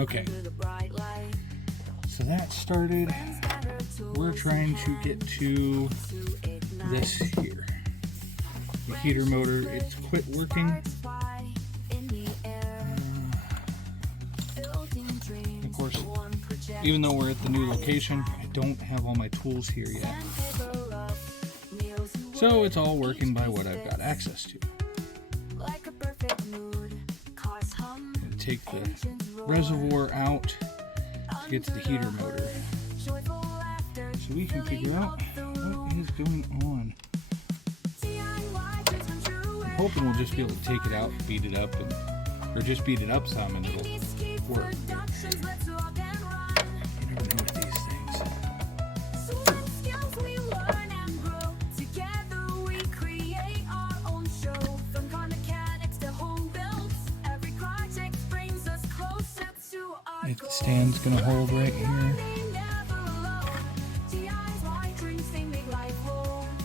Okay. So that started. We're trying to get to this here. The heater motor, it's quit working. Of course, even though we're at the new location, I don't have all my tools here yet. So it's all working by what I've got access to. I'm going to take the reservoir out to get to the heater motor. So we can figure out what is going on. I'm hoping we'll just be able to take it out, beat it up, or just beat it up some and it'll work. You never know with these things. If the stand's going to hold right here.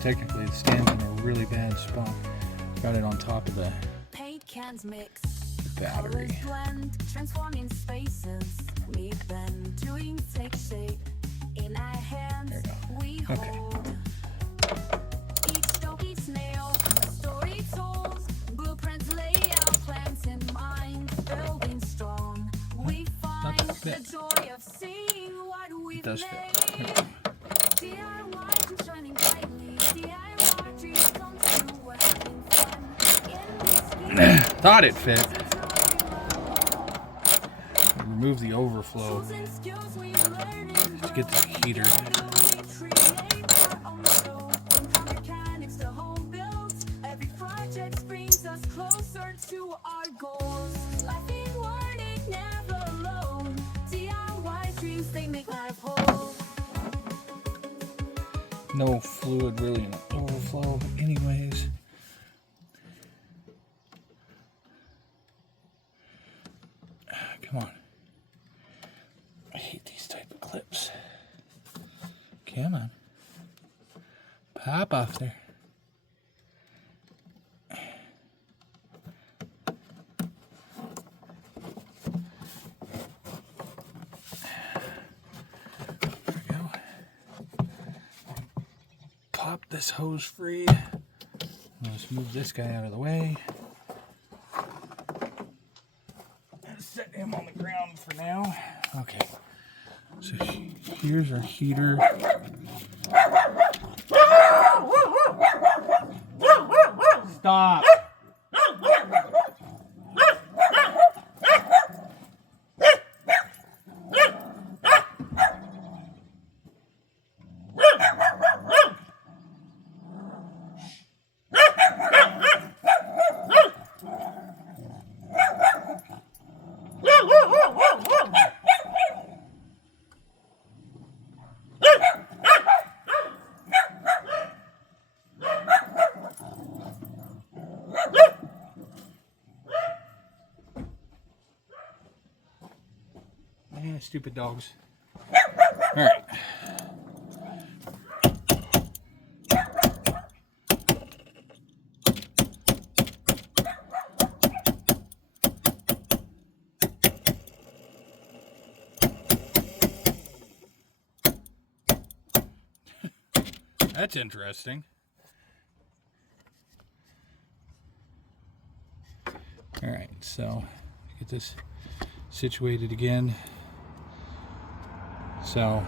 Technically, the stand's in a really bad spot. Got it on top of the battery. There we go. Okay. It does fit. Thought it fit. Remove the overflow to get the heater. No fluid really in the overflow, but anyways. Come on. I hate these type of clips. Come on. Pop off there. Pop this hose free. Let's move this guy out of the way. Set him on the ground for now. Okay. So here's our heater. Stop. Stupid dogs. All right. That's interesting. All right, so get this situated again. So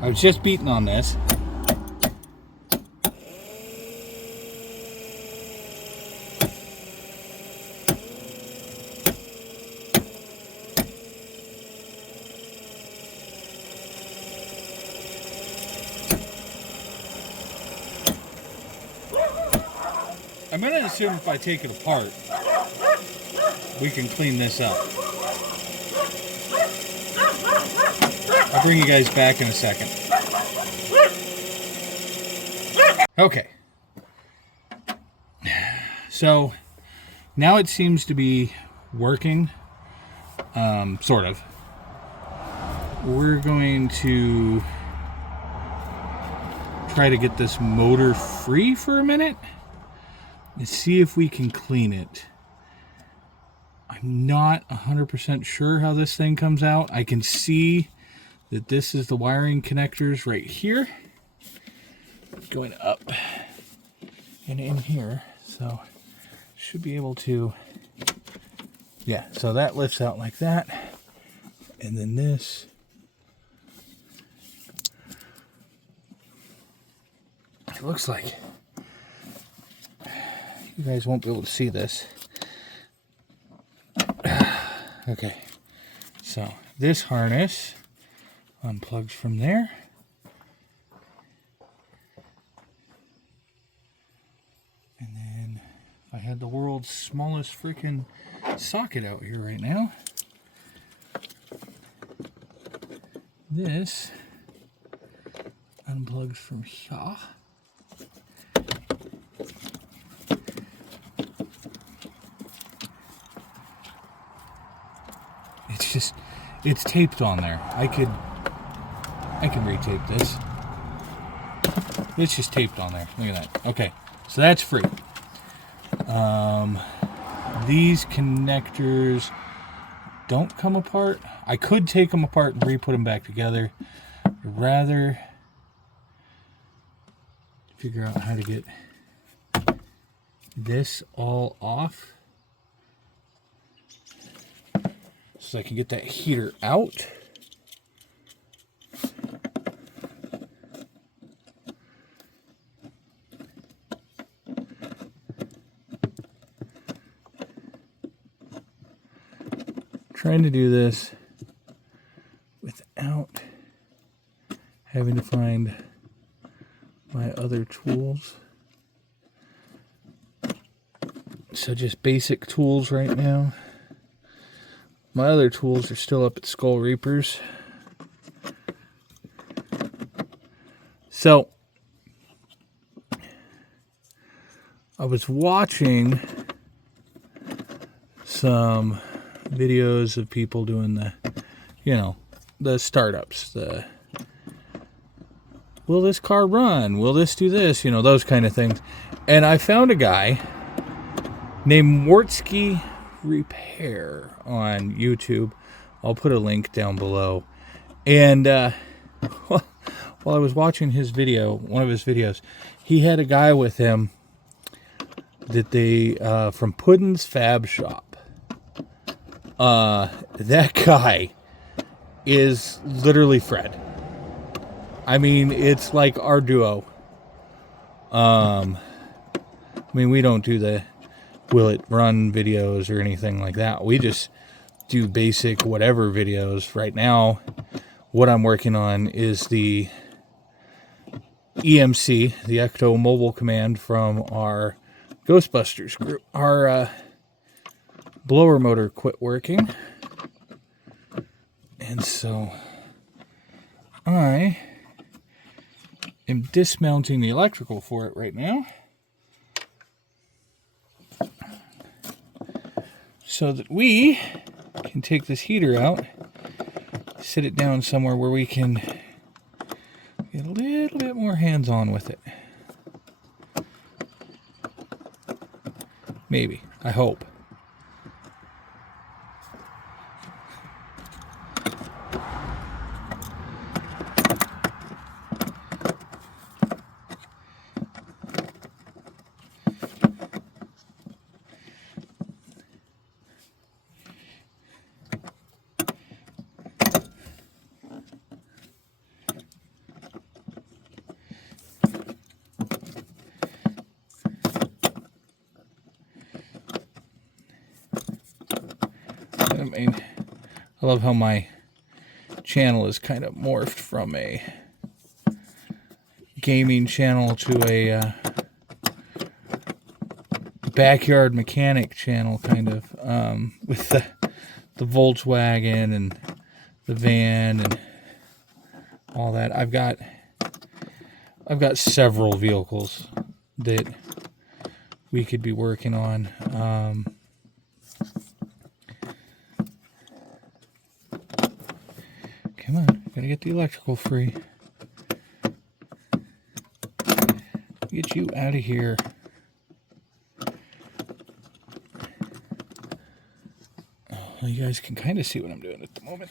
I was just beating on this. I'm going to assume if I take it apart, we can clean this up. I'll bring you guys back in a second. Okay. So now it seems to be working, sort of. We're going to try to get this motor free for a minute and see if we can clean it. I'm not 100% sure how this thing comes out. I can see that this is the wiring connectors right here, going up and in here. So should be able to, yeah, so that lifts out like that. And then this, it looks like, you guys won't be able to see this. Okay, so this harness unplugs from there. And then if I had the world's smallest freaking socket out here right now, this unplugs from here. It's just, it's taped on there. I can retape this. It's just taped on there. Look at that. Okay, so that's free. These connectors don't come apart. I could take them apart and re-put them back together. I'd rather figure out how to get this all off so I can get that heater out. Trying to do this without having to find my other tools. So just basic tools right now. My other tools are still up at Skull Reapers. So I was watching some videos of people doing the, the startups, will this car run? Will this do this? Those kind of things. And I found a guy named Wartsky Repair on YouTube. I'll put a link down below. And while I was watching his video, one of his videos, he had a guy with him that they, from Puddin's Fab Shop. That guy is literally Fred. I mean, it's like our duo. We don't do the will it run videos or anything like that. We just do basic whatever videos. Right now, what I'm working on is the EMC, the Ecto Mobile Command from our Ghostbusters group. Our blower motor quit working, and so I am dismounting the electrical for it right now so that we can take this heater out, sit it down somewhere where we can get a little bit more hands-on with it. Maybe. I hope. I love how my channel is kind of morphed from a gaming channel to a backyard mechanic channel, kind of, with the Volkswagen and the van and all that. I've got several vehicles that we could be working on. Come on, gotta get the electrical free. Get you out of here. Well, you guys can kind of see what I'm doing at the moment.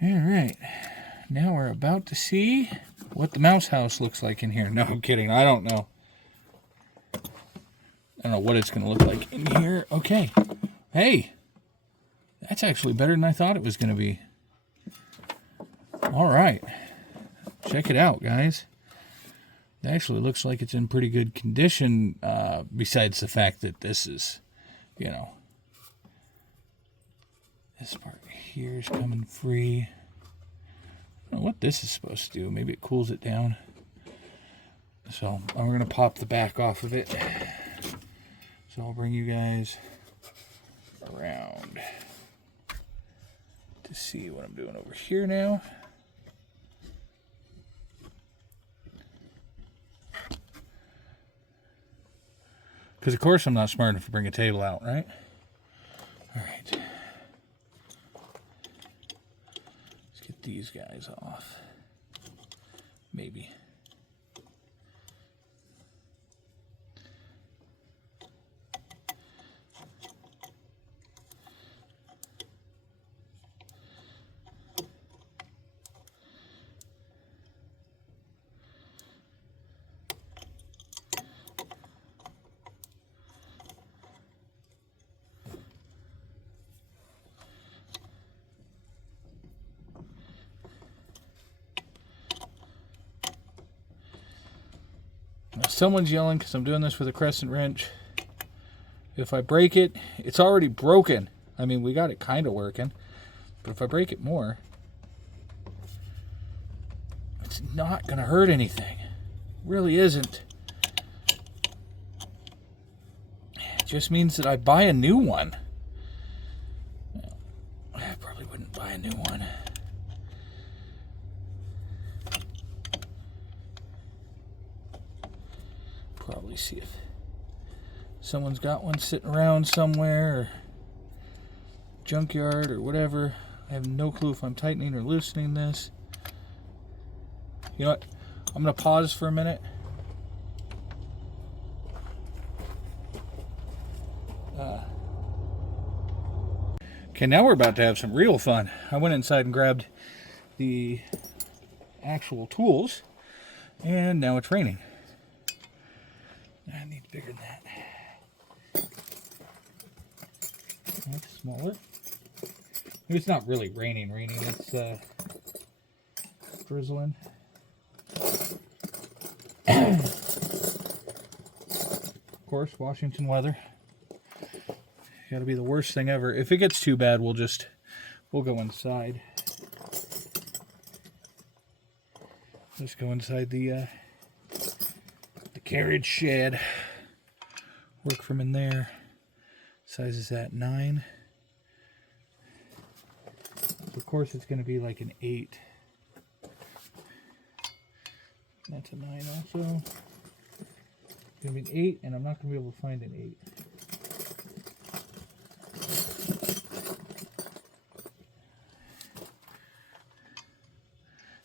Alright, now we're about to see what the mouse house looks like in here. No, I'm kidding, I don't know. I don't know what it's going to look like in here. Okay, hey, that's actually better than I thought it was going to be. Alright, check it out, guys. It actually looks like it's in pretty good condition, besides the fact that this is, you know, this part here is coming free. I don't know what this is supposed to do. Maybe it cools it down. So we're going to pop the back off of it. So I'll bring you guys around to see what I'm doing over here now. Because of course I'm not smart enough to bring a table out, right? All right. These guys off. Maybe. Now, someone's yelling because I'm doing this with a crescent wrench. If I break it, it's already broken. I mean, we got it kind of working. But if I break it more, it's not going to hurt anything. It really isn't. It just means that I buy a new one. Well, I probably wouldn't buy a new one. Probably see if someone's got one sitting around somewhere, or junkyard or whatever. I have no clue if I'm tightening or loosening this. You know what? I'm going to pause for a minute. Okay, now we're about to have some real fun. I went inside and grabbed the actual tools, and now it's raining. I need bigger than that. That's smaller. It's not really raining. It's drizzling. Of course, Washington weather. Got to be the worst thing ever. If it gets too bad, we'll go inside. Just go inside the carriage shed. Work from in there. Size is at 9. So of course it's going to be like an 8. That's a 9 also. It's going to be an 8, and I'm not going to be able to find an 8.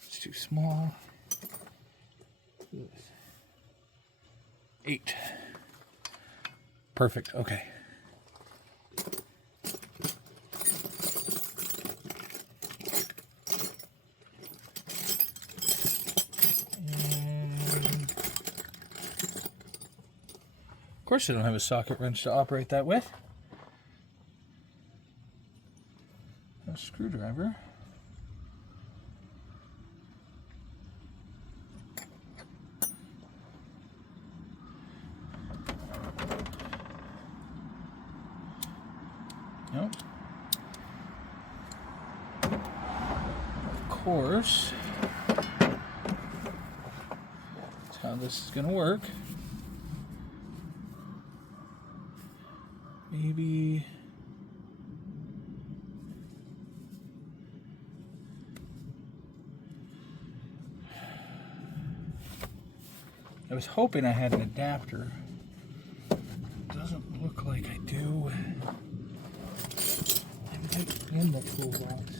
It's too small. 8. Perfect. Okay. Of course, I don't have a socket wrench to operate that with. A screwdriver. Nope. Of course, that's how this is going to work. Maybe I was hoping I had an adapter. Doesn't look like I do. I might in the toolbox.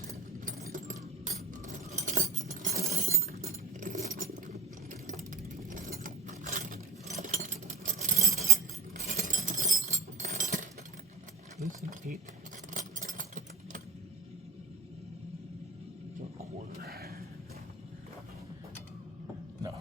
This is an 8 or a quarter. No.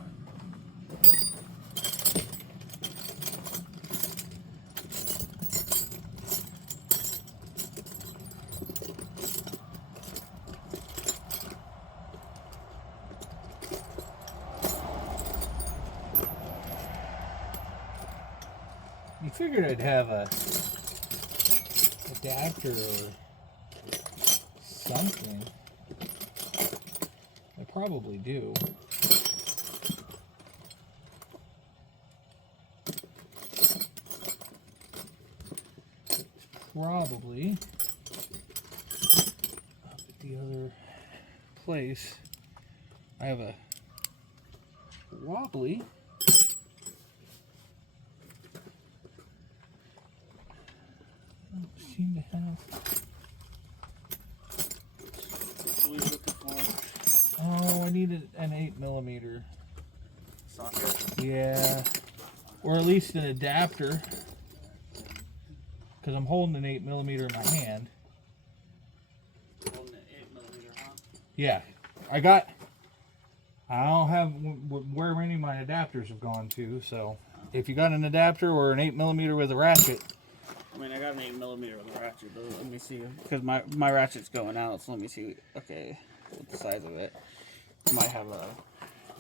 You figured I'd have a adapter or something. I probably do. It's probably up at the other place. I have a wobbly. Seem to have. What are you looking for? Oh, I needed an 8mm Socket? Yeah, or at least an adapter, because I'm holding an 8mm in my hand. Holding an 8mm, huh? Yeah, I don't have where any of my adapters have gone to. So if you got an adapter or an 8mm with a ratchet. I mean, I got an 8mm with a ratchet, but let me see. Because my ratchet's going out, so let me see. Okay, what the size of it. Might have a.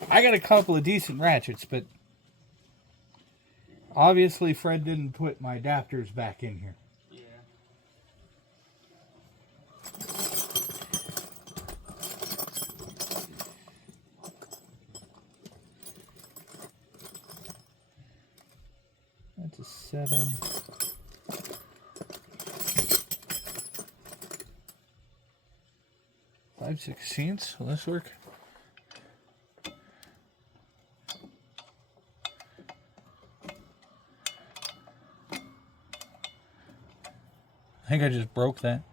I got a couple of decent ratchets, but obviously Fred didn't put my adapters back in here. Yeah. That's a 7. 5/16. Will this work? I think I just broke that.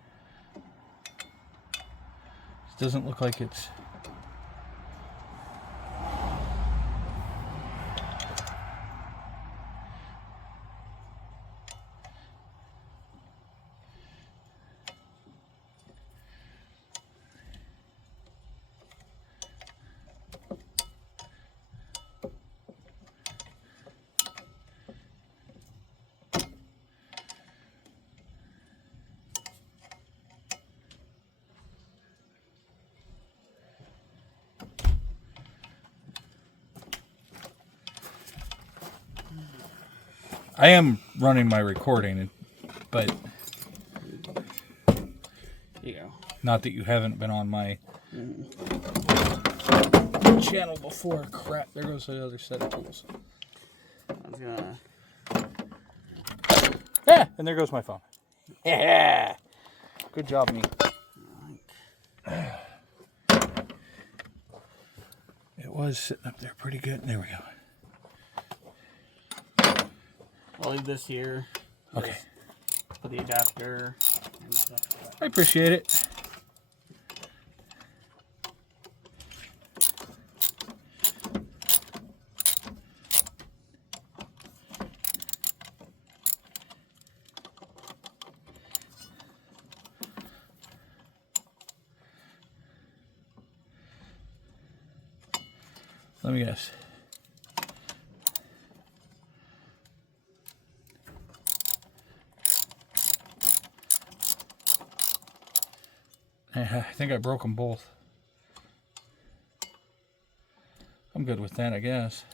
It doesn't look like it's. I am running my recording, but not that you haven't been on my channel before. Crap, there goes the other set of tools. I was gonna... Yeah, and there goes my phone. Yeah, good job, me. It was sitting up there pretty good. There we go. I'll leave this here. Okay. Put the adapter and stuff. I appreciate it. Let me guess. I think I broke them both. I'm good with that, I guess.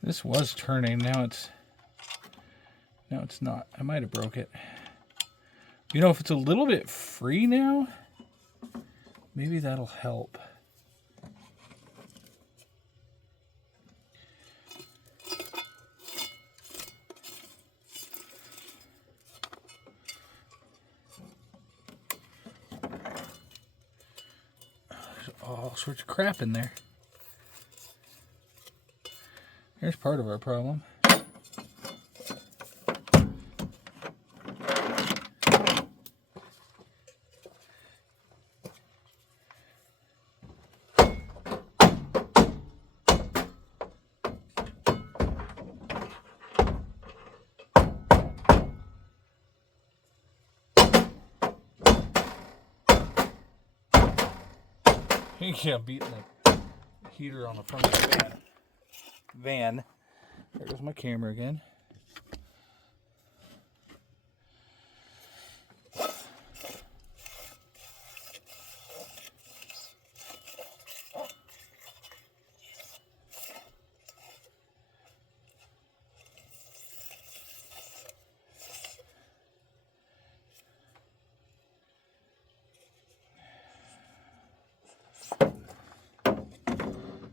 This was turning, now it's not. I might have broke it. You know, if it's a little bit free now, maybe that'll help. There's all sorts of crap in there. Here's part of our problem. Yeah, beating the heater on the front of the van. There goes my camera again.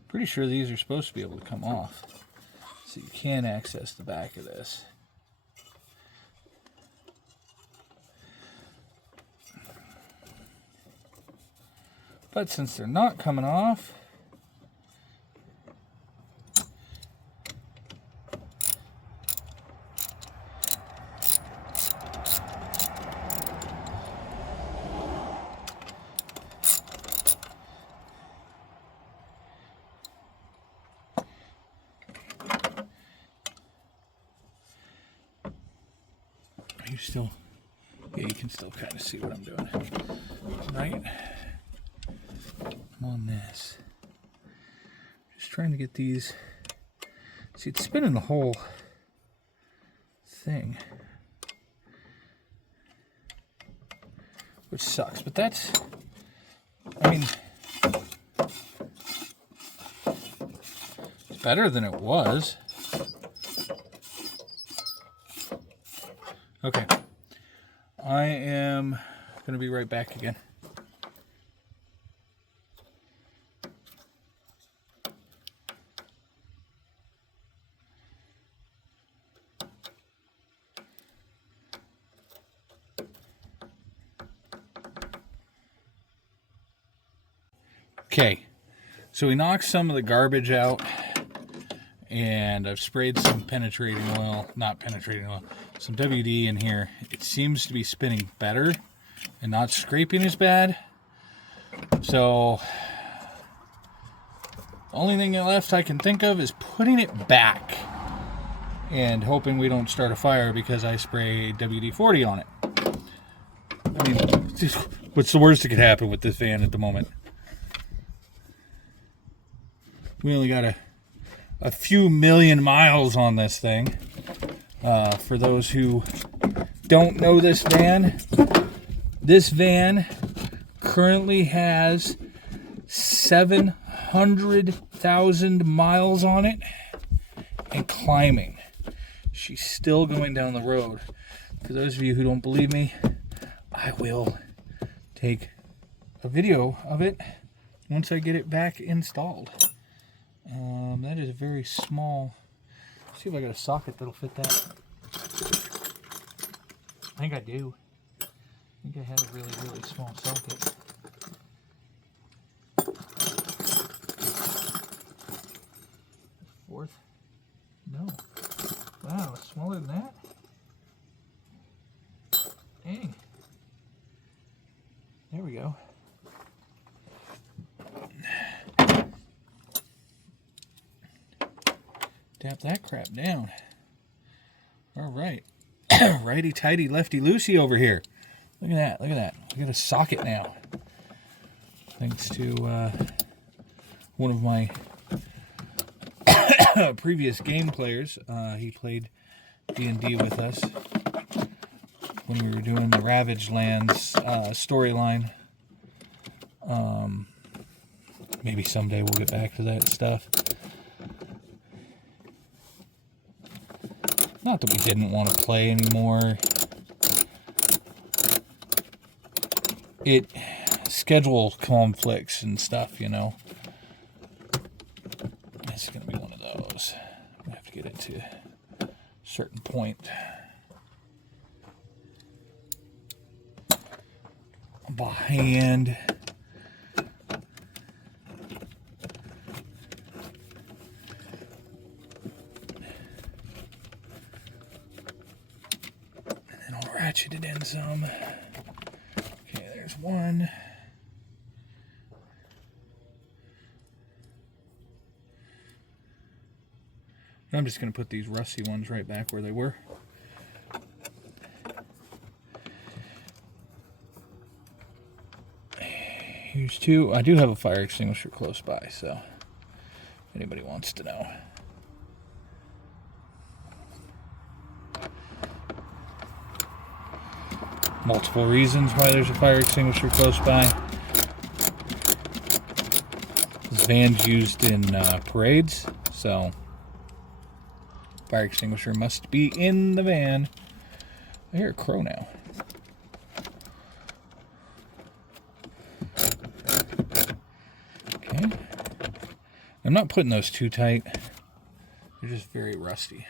Pretty sure these are supposed to be able to come off, so you can access the back of this. But since they're not coming off, you still, yeah, you can still kind of see what I'm doing, right? I'm on this. Just trying to get these. See, it's spinning the whole thing, which sucks, but that's, I mean, it's better than it was. Okay, I am going to be right back again. Okay, so we knocked some of the garbage out, and I've sprayed some penetrating oil, not penetrating oil, some WD in here. It seems to be spinning better and not scraping as bad. So the only thing left I can think of is putting it back and hoping we don't start a fire because I spray WD-40 on it. I mean, what's the worst that could happen with this van at the moment? We only got a few million miles on this thing. For those who don't know this van currently has 700,000 miles on it and climbing. She's still going down the road. For those of you who don't believe me, I will take a video of it once I get it back installed. That is a very small. Let's see if I got a socket that'll fit that. I think I do. I think I had a really, really small socket. Fourth? No. Wow, it's smaller than that? Dang. There we go. Tap that crap down. All right. Righty tighty, lefty loosey over here. Look at that. Look at that. We got a socket now. Thanks to one of my previous game players. He played D&D with us when we were doing the Ravaged Lands storyline. Maybe someday we'll get back to that stuff. Not that we didn't want to play anymore. It schedule conflicts and stuff, you know. It's going to be one of those. I have to get it to a certain point. By hand. Ratchet it in some. Okay, there's one. I'm just going to put these rusty ones right back where they were. Here's two. I do have a fire extinguisher close by, so if anybody wants to know. Multiple reasons why there's a fire extinguisher close by. This van's used in parades, so fire extinguisher must be in the van. I hear a crow now. Okay. I'm not putting those too tight. They're just very rusty.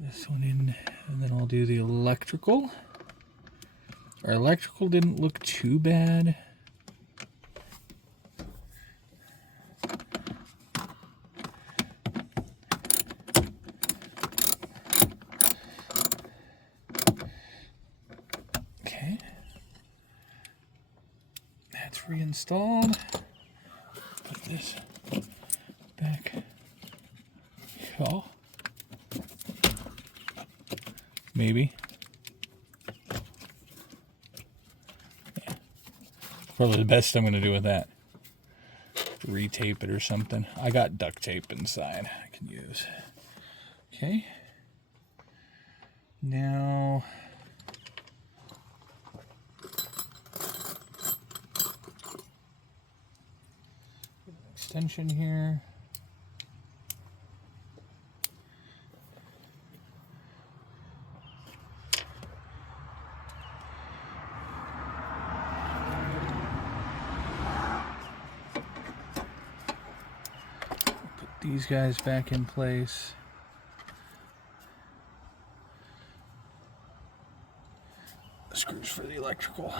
This one in, and then I'll do the electrical. Our electrical didn't look too bad. Okay. That's reinstalled. Put this back. Oh. Maybe. Yeah. Probably the best I'm going to do with that. Retape it or something. I got duct tape inside I can use. Okay. Now, extension here. These guys back in place. The screws for the electrical.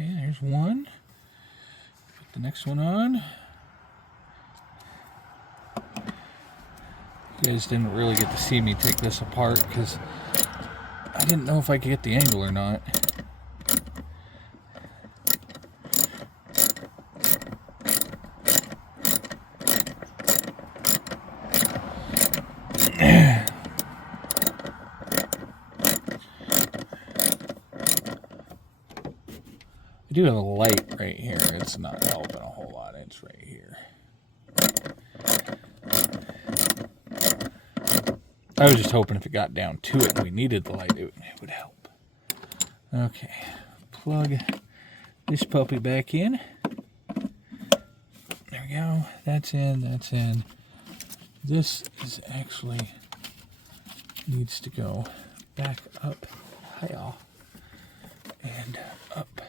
Okay, there's one. Put the next one on. You guys didn't really get to see me take this apart because I didn't know if I could get the angle or not. I do have a light right here. It's not helping a whole lot. It's right here. I was just hoping if it got down to it and we needed the light, it would help. Okay, plug this puppy back in. There we go. That's in, that's in. This is actually needs to go back up higher and up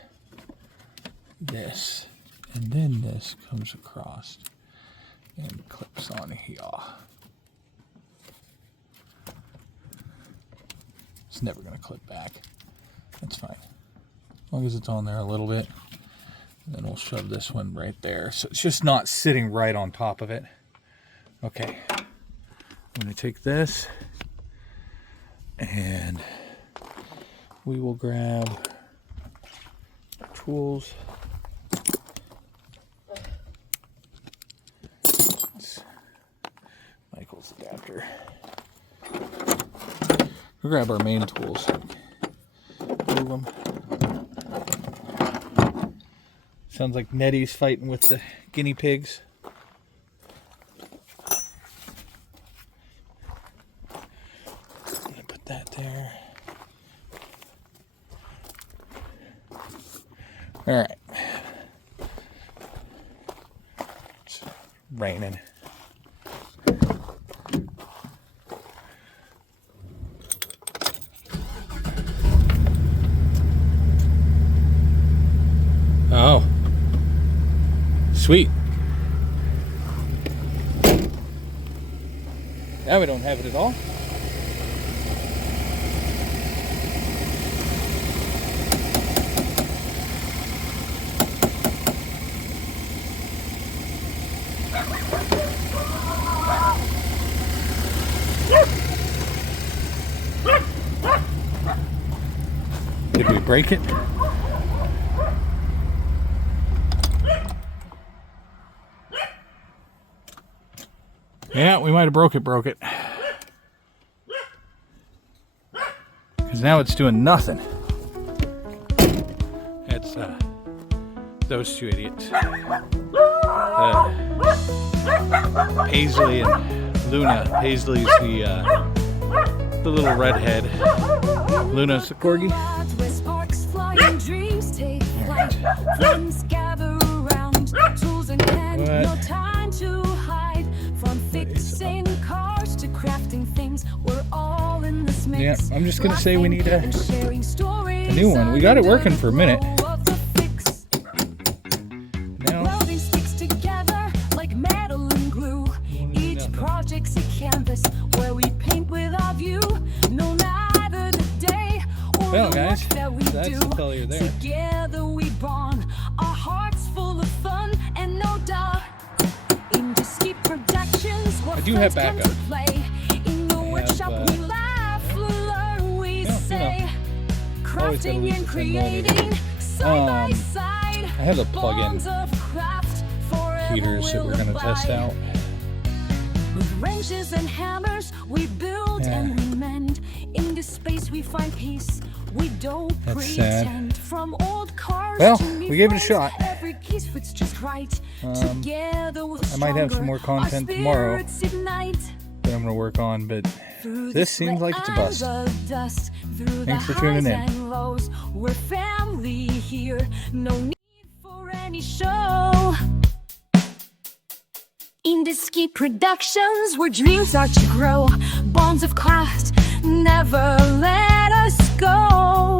this, and then this comes across and clips on here. It's never going to clip back. That's fine. As long as it's on there a little bit. And then we'll shove this one right there. So it's just not sitting right on top of it. Okay. I'm going to take this and we will grab tools. It's Michael's adapter. We'll grab our main tools. Move them. Sounds like Nettie's fighting with the guinea pigs. I'm gonna put that there. All right. It's raining. Oh, sweet. Now we don't have it at all. Did we break it? Yeah, we might have broke it. Because now it's doing nothing. It's those two idiots. Paisley and Luna. Paisley's the little redhead. Luna's the corgi. Yeah, I'm just gonna say we need a new one. We got it working for a minute. Now, each project's a canvas where we paint with our view. No matter the day or well, guys, that's the failure there. Together we bond, our hearts full of fun and no doubt. Industry Productions, I do have backup. In the workshop we laugh, learn, we say. Crafting and creating side by side. I have a plug-in heaters that we're going to test out. With wrenches and hammers, we build and we mend. In this space we find peace. We don't pretend. From old cars well, we gave it a shot. Every piece fits just right. Together I might have some more content tomorrow that I'm going to work on, but this seems like it's a bust. Thanks for tuning in. We're family here. No need for any show. Industry Productions, where dreams are to grow. Bonds of craft never let us go.